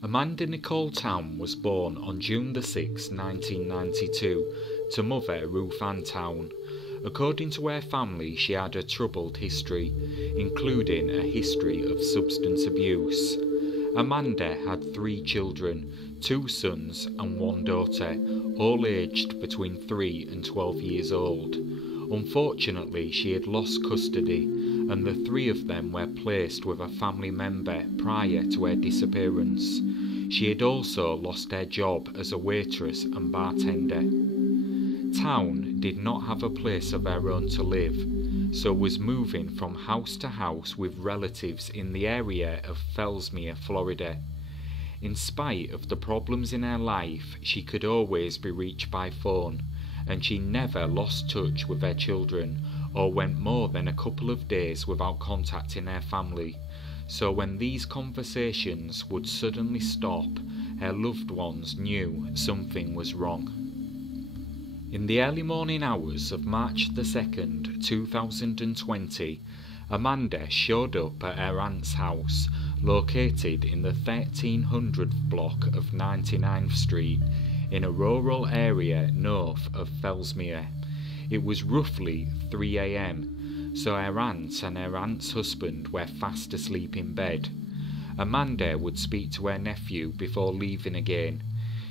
Amanda Nicole Towne was born on June 6, 1992, to mother Ruth Ann Towne. According to her family, she had a troubled history, including a history of substance abuse. Amanda had 3 children, 2 sons and 1 daughter, all aged between 3 and 12 years old. Unfortunately, she had lost custody, and the 3 of them were placed with a family member prior to her disappearance. She had also lost her job as a waitress and bartender. Towne did not have a place of her own to live, so was moving from house to house with relatives in the area of Fellsmere, Florida. In spite of the problems in her life, she could always be reached by phone, and she never lost touch with her children or went more than a couple of days without contacting her family. So when these conversations would suddenly stop, her loved ones knew something was wrong. In the early morning hours of March 2nd, 2020, Amanda showed up at her aunt's house, located in the 1300th block of 99th Street, in a rural area north of Fellsmere. It was roughly 3 a.m, so her aunt and her aunt's husband were fast asleep in bed. Amanda would speak to her nephew before leaving again.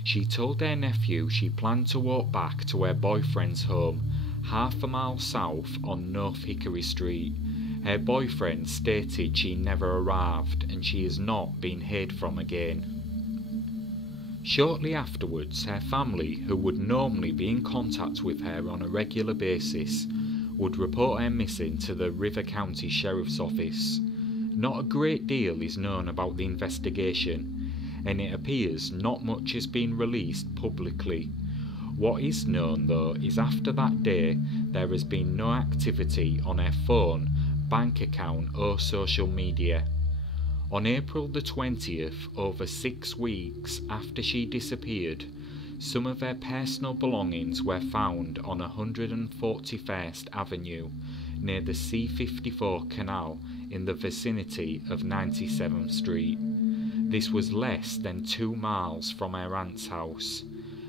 She told her nephew she planned to walk back to her boyfriend's home, half a mile south on North Hickory Street. Her boyfriend stated she never arrived and she has not been heard from again. Shortly afterwards, her family, who would normally be in contact with her on a regular basis, would report her missing to the River County Sheriff's Office. Not a great deal is known about the investigation, and it appears not much has been released publicly. What is known though is after that day there has been no activity on her phone, bank account or social media. On April the 20th, over 6 weeks after she disappeared, some of her personal belongings were found on 141st Avenue near the C-54 canal in the vicinity of 97th Street. This was less than 2 miles from her aunt's house.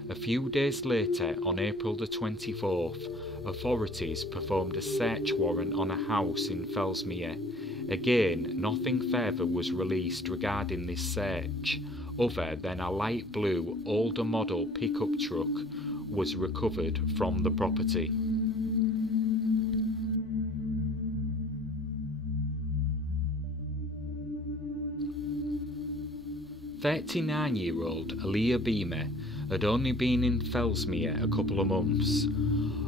A few days later, on April the 24th, authorities performed a search warrant on a house in Fellsmere. Again, nothing further was released regarding this search, other than a light blue older model pickup truck was recovered from the property. "39-year-old Allea Beemer had only been in Fellsmere a couple of months.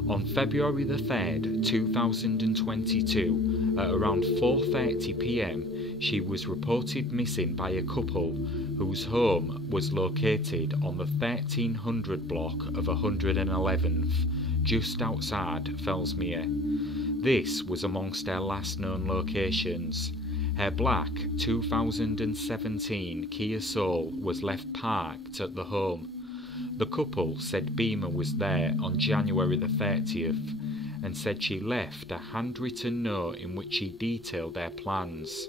On February the 3rd, 2022, at around 4:30 p.m, she was reported missing by a couple whose home was located on the 1300 block of 111th, just outside Fellsmere. This was amongst her last known locations. Her black 2017 Kia Soul was left parked at the home. The couple said Beemer was there on January the 30th and said she left a handwritten note in which she detailed their plans.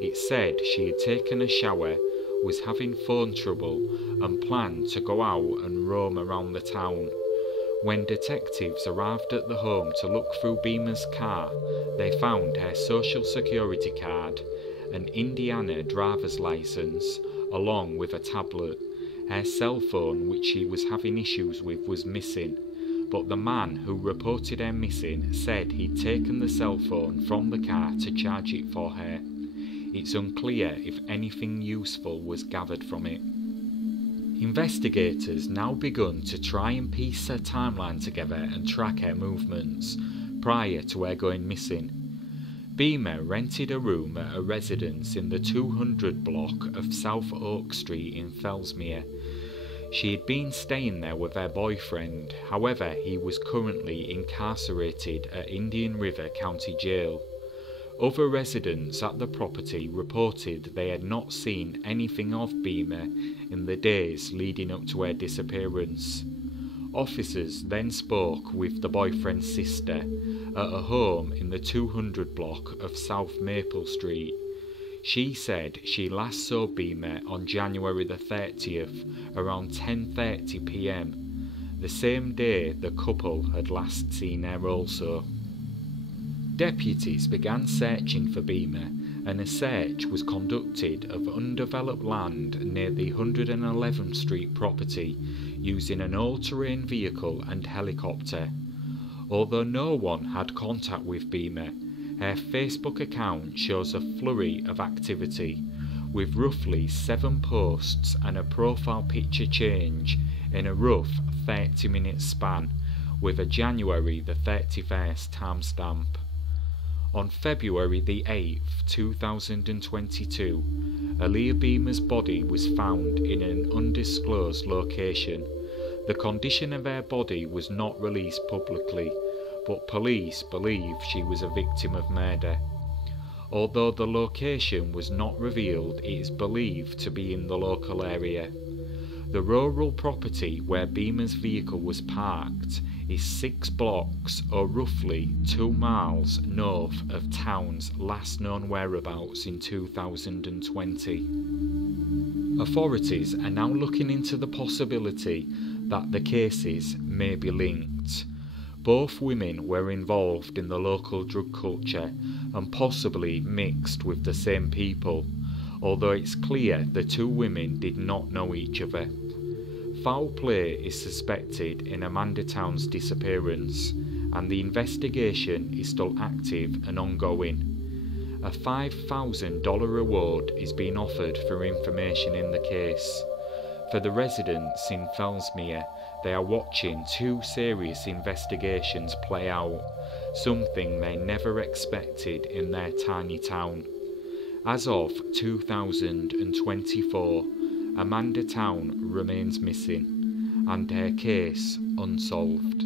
It said she had taken a shower, was having phone trouble and planned to go out and roam around the town. When detectives arrived at the home to look through Beemer's car, they found her social security card, an Indiana driver's license, along with a tablet. Her cell phone, which she was having issues with, was missing, but the man who reported her missing said he'd taken the cell phone from the car to charge it for her. It's unclear if anything useful was gathered from it. Investigators now begun to try and piece her timeline together and track her movements prior to her going missing. Beemer rented a room at a residence in the 200 block of South Oak Street in Fellsmere. She had been staying there with her boyfriend, however he was currently incarcerated at Indian River County Jail. Other residents at the property reported they had not seen anything of Beemer in the days leading up to her disappearance. Officers then spoke with the boyfriend's sister at a home in the 200 block of South Maple Street. She said she last saw Beemer on January the 30th around 10:30 p.m, the same day the couple had last seen her also. Deputies began searching for Beemer, and a search was conducted of undeveloped land near the 111th Street property using an all-terrain vehicle and helicopter. Although no one had contact with Beemer, her Facebook account shows a flurry of activity, with roughly 7 posts and a profile picture change in a rough 30-minute span, with a January the 31st timestamp. On February the 8th, 2022, Allea Beemer's body was found in an undisclosed location. The condition of her body was not released publicly, but police believe she was a victim of murder. Although the location was not revealed, it is believed to be in the local area. The rural property where Beemer's vehicle was parked is 6 blocks or roughly 2 miles north of Towne's last known whereabouts in 2020. Authorities are now looking into the possibility that the cases may be linked. Both women were involved in the local drug culture and possibly mixed with the same people, although it's clear the 2 women did not know each other. Foul play is suspected in Amanda Towne's disappearance, and the investigation is still active and ongoing. A $5,000 reward is being offered for information in the case. For the residents in Fellsmere, they are watching 2 serious investigations play out, something they never expected in their tiny town. As of 2024, Amanda Towne remains missing, and her case unsolved.